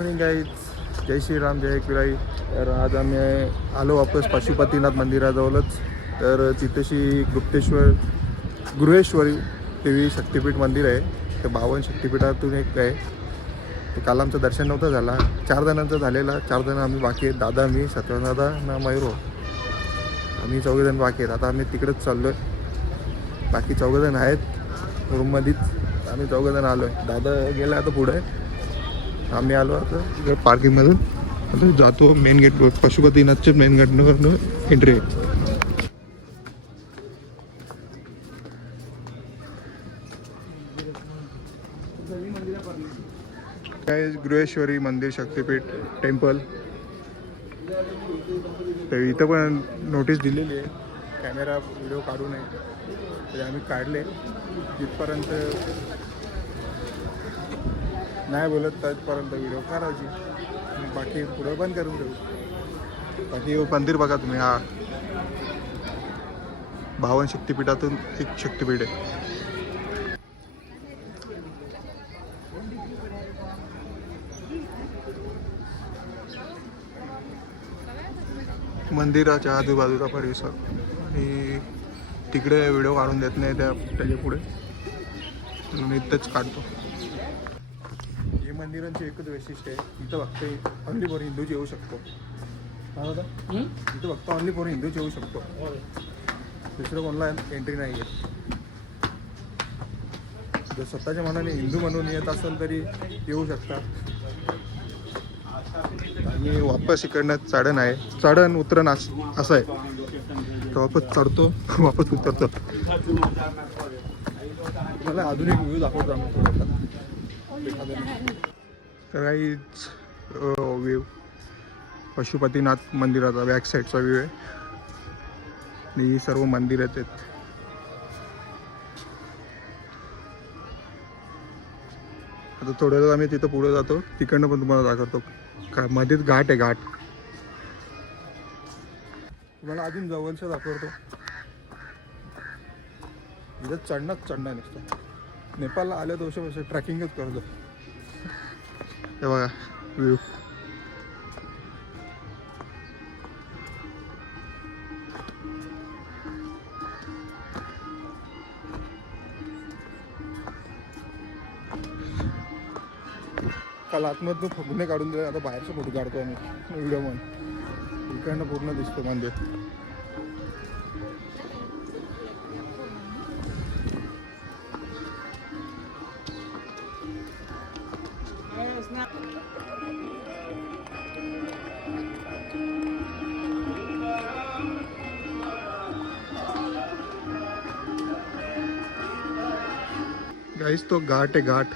Morning guys, जय श्रीराम जय एकविराई. तर आज आम्ही आलो वापस पशुपतीनाथ मंदिराजवळच. तर तिथेशी गृहेश्वरी देवी शक्तिपीठ मंदिर आहे. ते 52 शक्तिपीठातून एक आहे. ते काल आमचं दर्शन नव्हतं झाला, 4 जणांचं झालेला. 4 जण आम्ही बाकी आहेत, दादा, मी, सत्यदादा ना मयूर. आम्ही 4 जण बाकी आहेत. आता आम्ही तिकडेच चाललो आहे. बाकी 4 जण आहेत रूममध्येच. आम्ही 4 जण आलो आहे. दादा गेला आता पुढे, आम्ही आलो आता इकडे पार्किंगमधून. आता जातो मेन गेटवर, पशुपतीनाथच्या मेन गेटवरनं एंट्री आहे. काय गृहेश्वरी मंदिर शक्तिपीठ टेम्पल. तर इथं पण नोटीस दिलेली आहे, कॅमेरा व्हिडिओ काढू नये. ते आम्ही काढले. जिथपर्यंत नाही बोलत तिथपर्यंत व्हिडिओ काढायची, बाकी पुढं बंद करून देऊ. बाकी मंदिर बघा तुम्ही. हा 52 शक्तिपीठातून एक शक्तिपीठ आहे. मंदिराच्या आजूबाजूचा परिसर. आणि तिकडे व्हिडिओ काढून देत नाही त्याच्या पुढे, मी इथंच काढतो. हे मंदिरांचे एकच वैशिष्ट्य आहे, इथं फक्त ऑनली फॉर हिंदूच येऊ शकतो. इथं फक्त ऑनली फॉर हिंदूच येऊ शकतो, दुसरं कोणाला एंट्री नाही आहे. जर स्वतःच्या मनाने हिंदू म्हणून येत असेल तरी येऊ शकतात. आणि वापस इकडनं चढण आहे, चढण उतरण असं आहे. तर वापस चढतो, वापस उतरतो. मला आधुनिक व्ह्यू दाखवतो आम्ही थोडासा. तर काहीच व्ह्यू पशुपतीनाथ मंदिराचा बॅक साईडचा व्ह्यू आहे. आणि ही सर्व मंदिर आहेत. आता थोड्या वेळ आम्ही तिथं पुढे जातो, तिकडनं पण तुम्हाला दाखवतो. मध्येच घाट आहे, घाट तुम्हाला अजून जवळचं दाखवतो. इथं चढणं नसतं. नेपाळला आल्या वर्षापासून ट्रॅकिंगच करतो. हे बघा व्ह्यू. काल आतमधून फोटोने काढून दिले, आता बाहेरचा फोटो काढतो आम्ही व्हिडिओ म्हणून. इकडनं पूर्ण दिसतो मंदिर. गाईस तो घाट आहे, घाट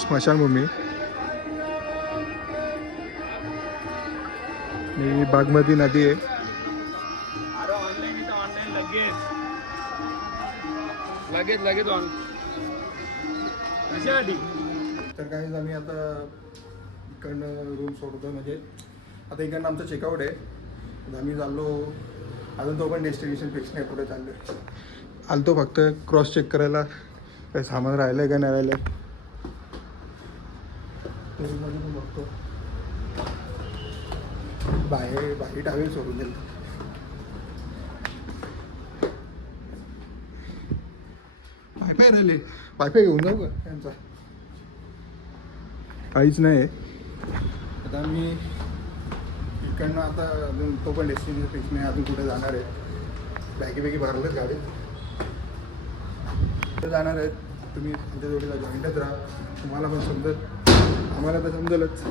स्मशानभूमी. ही बागमती नदी आहे. तर काही आम्ही आता इकडनं रूम सोडतो. म्हणजे आता इकडनं आमचं चेकआउट आहे. आता आम्ही चाललो, अजून तो पण डेस्टिनेशन फिक्स नाही, पुढे चाललो आहे. आलतो फक्त क्रॉस चेक करायला, काही सामान राहिलं आहे का नाही राहिलं आहे त्याच्यामध्ये पण बघतो. बाहेर टावेल सोडून दिलं. पायपाय राहिले, पायपाय घेऊन जाऊ का त्यांचा? काहीच नाही. आता आम्ही इकडनं आता अजून तो पण डेस्टिनेशन फिक्स नाही, अजून कुठे जाणार आहे. बॅगी भरलेत गाडीत, कुठे जाणार आहेत. तुम्ही तुमच्या जोडीला जॉईंटच राहा, तुम्हाला पण समजत, आम्हाला तर समजेलच.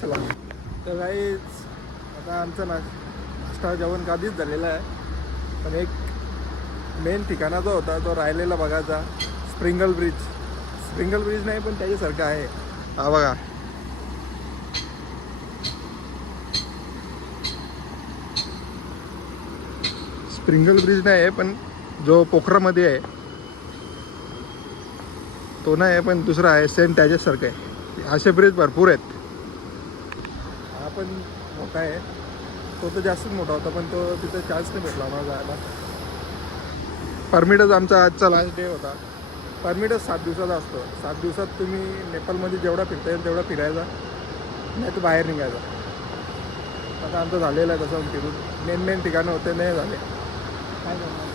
चला. तर काहीच आता आमचं नाश्ता जेवण कधीच झालेलं आहे. पण एक मेन ठिकाणा जो होता तो राहिलेला बघायचा, स्प्रिंगल ब्रिज नाही पण त्याच्यासारखं आहे. हा बघा, स्प्रिंगल ब्रिज नाही आहे पण जो पोखरामध्ये आहे तो नाही आहे, पण दुसरा आहे सेम त्याच्यासारखं आहे. असे ब्रिज भरपूर आहेत. हा पण मोठा आहे, तो तर जास्तच मोठा होता, पण तो तिथे चान्स नाही भेटला आम्हाला जायला. परमिटच आमचा आजचा लास्ट डे होता. परमिटच 7 दिवसाचा असतो. 7 दिवसात तुम्ही नेपाळमध्ये जेवढा फिरता येईल तेवढा फिरायचा, नाही तर बाहेर निघायचा. आता आमचं झालेलं आहे तसं फिरून. मेन ठिकाणं होते नाही झाले, काय करणार.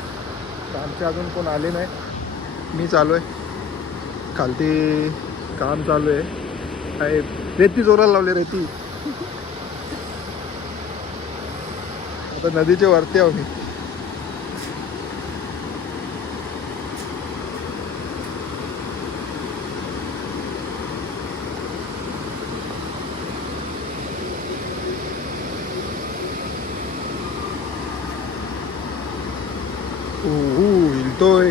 तर आमचे अजून कोण आले नाही. मी चालू आहे खालती, काम चालू आहे. काय रेती जोराला लावले रेती. आता नदीच्या वरती आहो मी. हिलतोय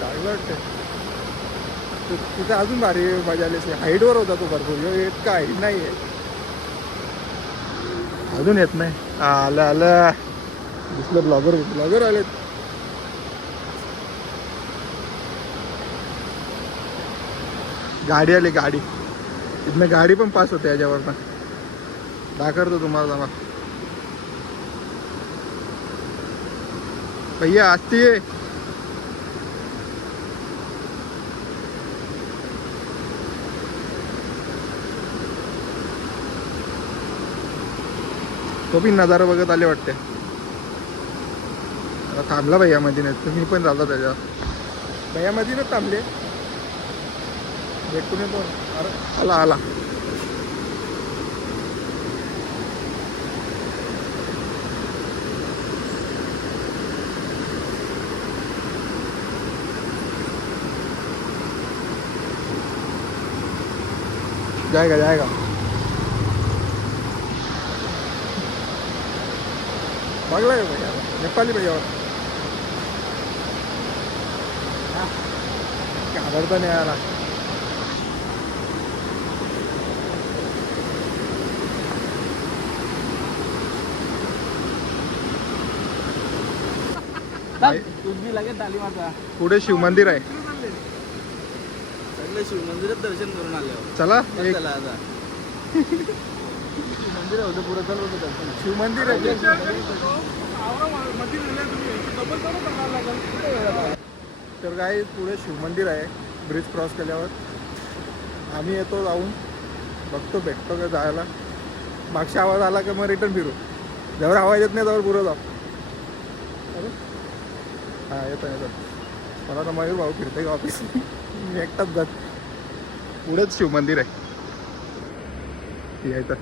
चांगलं वाटतं. तिथे अजून भारी मजा आली असते. हाईटवर होता तो भरपूर. इतका हाईट नाही आहे अजून. येत नाही. आलं आलं दिसलं. ब्लॉगर आलेत. गाडी आली गाडी. इथनं गाडी पण पास होते याच्यावरनं. दाखवतो तुम्हाला जमा. भैया आती है. तो पण नजारा बघत आले वाटते. थांबला भैया मदीनेत. तुम्ही पण जाता त्याच्या. भैया मदीनेत थांबले. भेटून येतो. अरे आला. जाएगा. बघला का भैया? नेपाली भैयावर घाबरता नाही आला. पुढे शिवमंदिर आहे. शिवमंदिरात दर्शन करून आले. चला चला आता. मंदिर होतं पुढं. चालू शिवमंदिर आहे. तर काय पुढे शिवमंदिर आहे. ब्रिज क्रॉस केल्यावर आम्ही येतो जाऊन बघतो भेटतो का जायला. मागच्या आवाज आला का मग रिटर्न फिरू. जवळ आवाज येत नाही त्यावर पुढं जाऊ. हां येतो. मला तर मयूर भाऊ फिरते का ऑफिस. मी एकटाच जात. पुढेच शिवमंदिर आहे. यायचं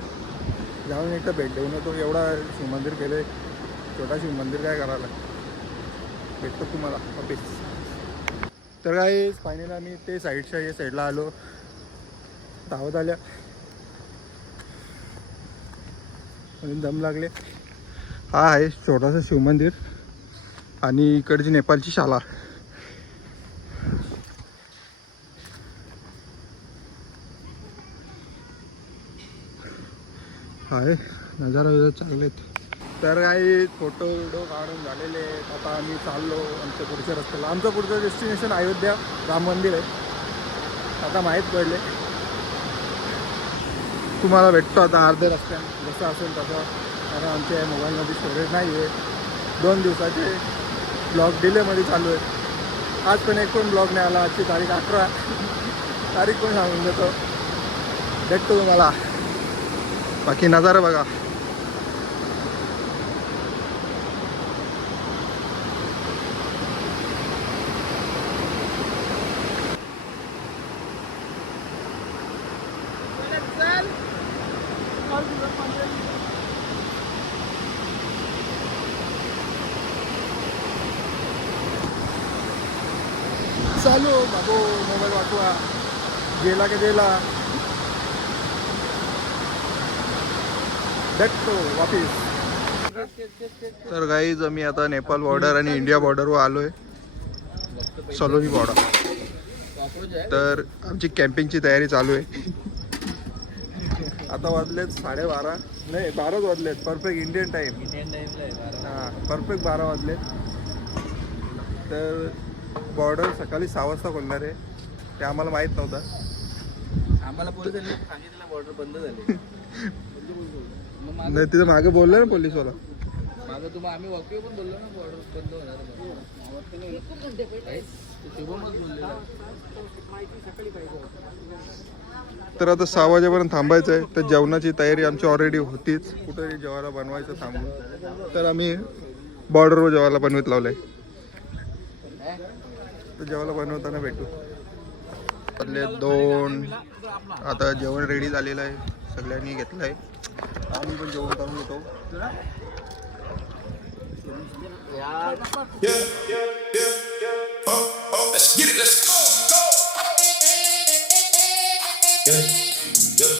जाऊन एकदा भेट देऊन येतो. एवढा शिवमंदिर केले. छोटा शिवमंदिर काय करायला. भेटतो तुम्हाला ऑफिस. तर काय फायनली आम्ही ते साईडच्या या साईडला आलो. धावत आल्या म्हणून दम लागले. हा आहे छोटासा शिवमंदिर आणि इकडची नेपाळची शाळा आहे. नजारा चांगले आहेत. तर काही फोटो काढून झालेले आहेत. आता आम्ही चाललो आमच्या पुढच्या रस्त्याला. आमचं पुढचं डेस्टिनेशन अयोध्या राम मंदिर आहे. आता माहीत पडले. तुम्हाला भेटतो आता अर्ध्या रस्त्यात जसं असेल तसं. कारण आमच्या मोबाईलमध्ये स्टोरेज नाही आहे. 2 दिवसाचे ब्लॉग डिलेमध्ये चालू आहेत. आज पण एक पण ब्लॉग नाही आला. आजची तारीख 18 तारीख पण सांगून देतो. भेटतो तुम्हाला. बाकी नजारा बघा. चालू बाबू मोबाईल वाटवा. गेला की गेला. भेटतो वापिस. तर गाईज आम्ही आता नेपाळ बॉर्डर आणि इंडिया बॉर्डरवर आलो आहे. सलोनी बॉर्डर. तर आमची कॅम्पिंगची तयारी चालू आहे. आता वाजलेत 12:30. नाही 12च वाजलेत. Perfect Indian time. हां परफेक्ट 12 वाजलेत. तर बॉर्डर सकाळी 6 वाजता खोलणार आहे. ते आम्हाला माहीत नव्हतं. आम्हाला पोलिसांनी सांगितलं बॉर्डर बंद झाली. नाही तिथं मागे बोललं ना पोलीसवाला. मागं आता तुम्हाला आम्ही वॉकिंग पण बोललो ना बॉर्डर बंद होणार शुभमच बोललेला तर आता 6 वाजेपर्यंत थांबायचं आहे. तर जेवणाची तयारी आमची ऑलरेडी होतीच. कुठेतरी जेवायला बनवायचं थांबून तर आम्ही बॉर्डरवर जेवायला बनवत लावलंय. तर जेवायला बनवताना भेटू. पडले 2. आता जेवण रेडी झालेलं आहे. सगळ्यांनी घेतलं आहे. आम्ही पण जेवण करून घेतो. Let's get it, let's go, go. Yeah.